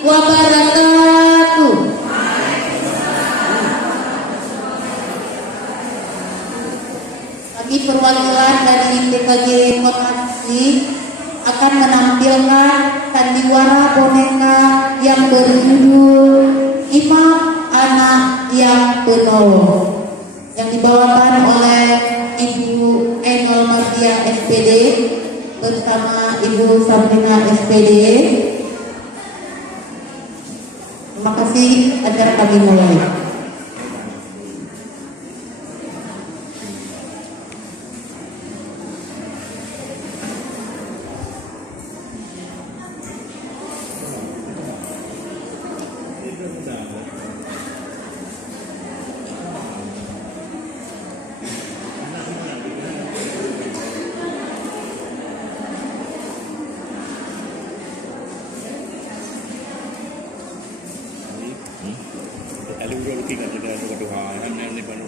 wabarakatuh. Kami perwakilan dari TKJ Kotasli akan menampilkan sandiwara boneka yang berjudul Imam Anak yang Penolong yang dibawakan oleh Ibu Enol Martia SPD bersama Ibu Sabrina SPD. Terima kasih, acara kami mulai.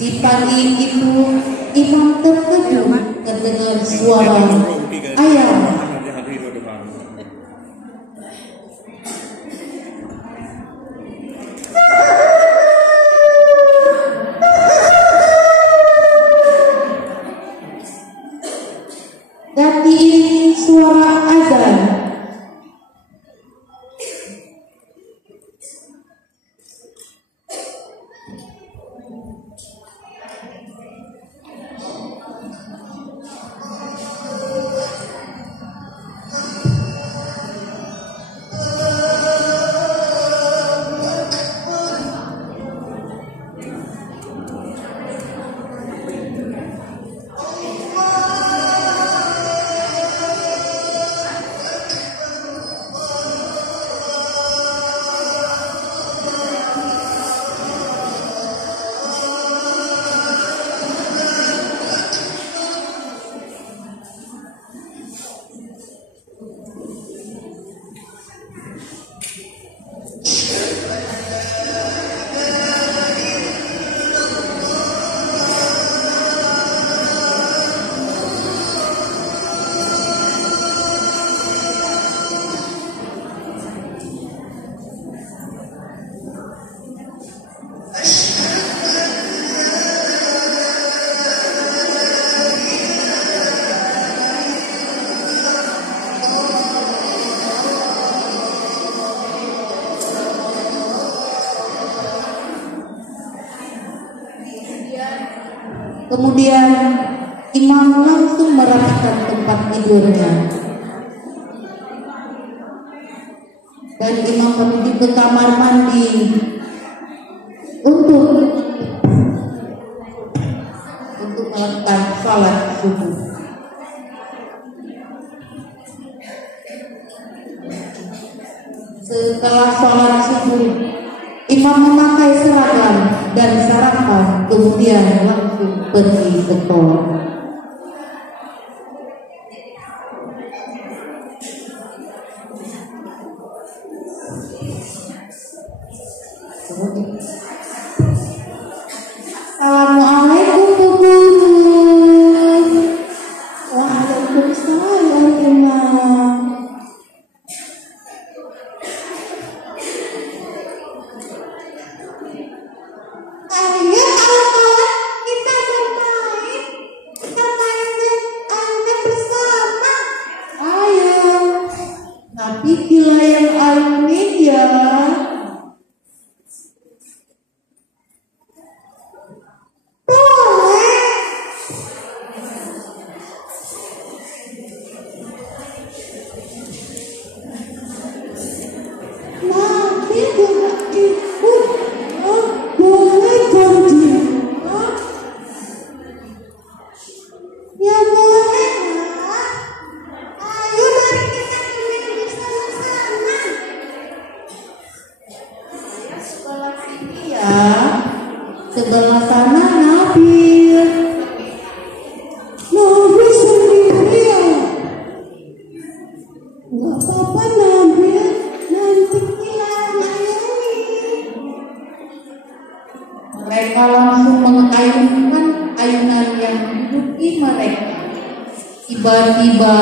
Di pagi itu imam terkejut terdengar suara ayam. Dan diiringi suara azan. Kemudian imam langsung merapikan tempat tidurnya dan imam menuju ke kamar mandi untuk melakukan salat subuh. Setelah salat subuh, imam memakai seragam dan sarapan, kemudian langsung pergi ke sekolah. Assalamualaikum Bu Guru. Waalaikumsalam Imam. Di layar Al-Media. Boleh. Nanti juga ikut. Boleh janji. Ya boleh. Ayo mari kita keliling bersama-sama. Sebelah sini ya. Sebelah sana Nabil. Nabil sendirian. Gak apa-apa Nabil. Nanti kita layani. Mereka langsung mengayunkan ayunan yang menduduki mereka. Tiba-tiba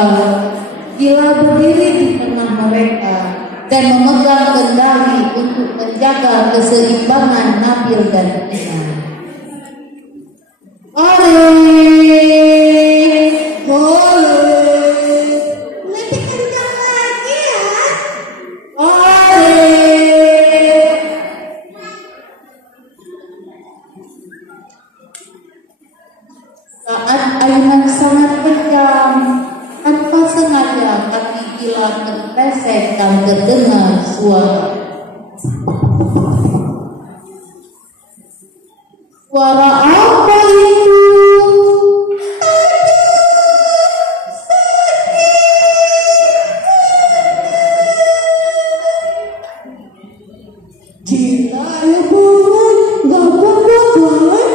Gila berdiri di tengah mereka dan memegang kendali menjaga keseimbangan Nabil dan Iman. Oleh, lebih kencang lagi ya. Oleh. Saat ayunan sangat kencang, tanpa sengaja kaki Gila terpesek dan terdengar suara. Suara apa itu? Gila, ayo bangun, gak apa-apa kan?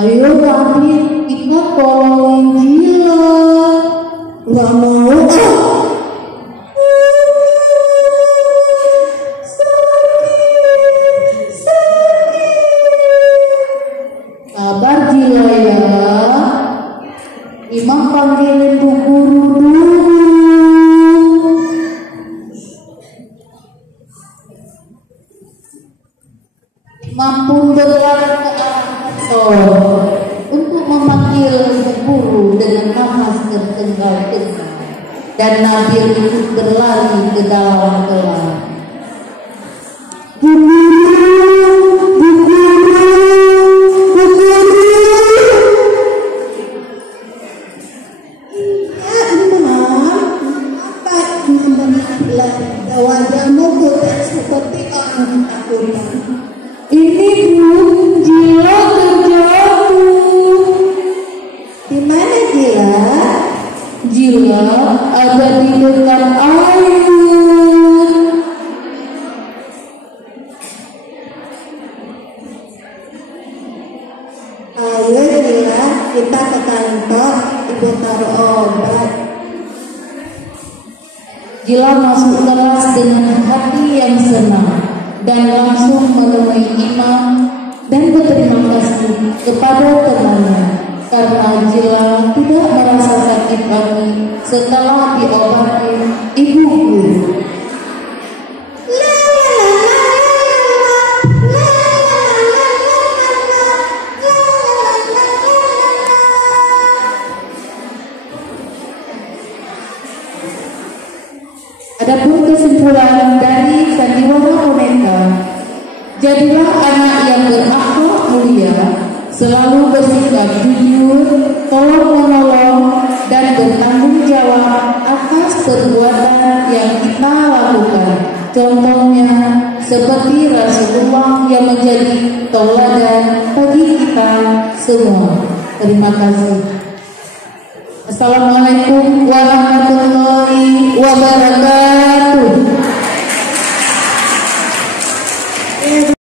Ayo Nabil, kita tolongin Gila. Gak mau sabar Gila ya. Imam panggilin tuh guru dulu. Imam pun berlari ke arah kantor untuk memanggil guru dengan nafas tertenggal-tenggal, dan Nabil ikut berlari ke dalam kelas. Wajahmu putih seperti orang ketakutan. Ini Bu, Gila terjatuh. Di mana Gila? Gila ada di dekat ayun. Ayo Gila, kita ke kantor, Ibu taruh obat. Gila masuk kelas dengan hati yang senang dan langsung menemui Imam dan berterima kasih kepada temannya karena Gila tidak merasa sakit lagi setelah diobati ibu guru. Adapun kesimpulan dari sandiwara boneka, jadilah anak yang berakhlak mulia, selalu bersikap jujur, tolong menolong, dan bertanggung jawab atas perbuatan yang kita lakukan. Contohnya seperti Rasulullah yang menjadi tauladan bagi kita semua. Terima kasih. Assalamualaikum warahmatullahi wabarakatuh.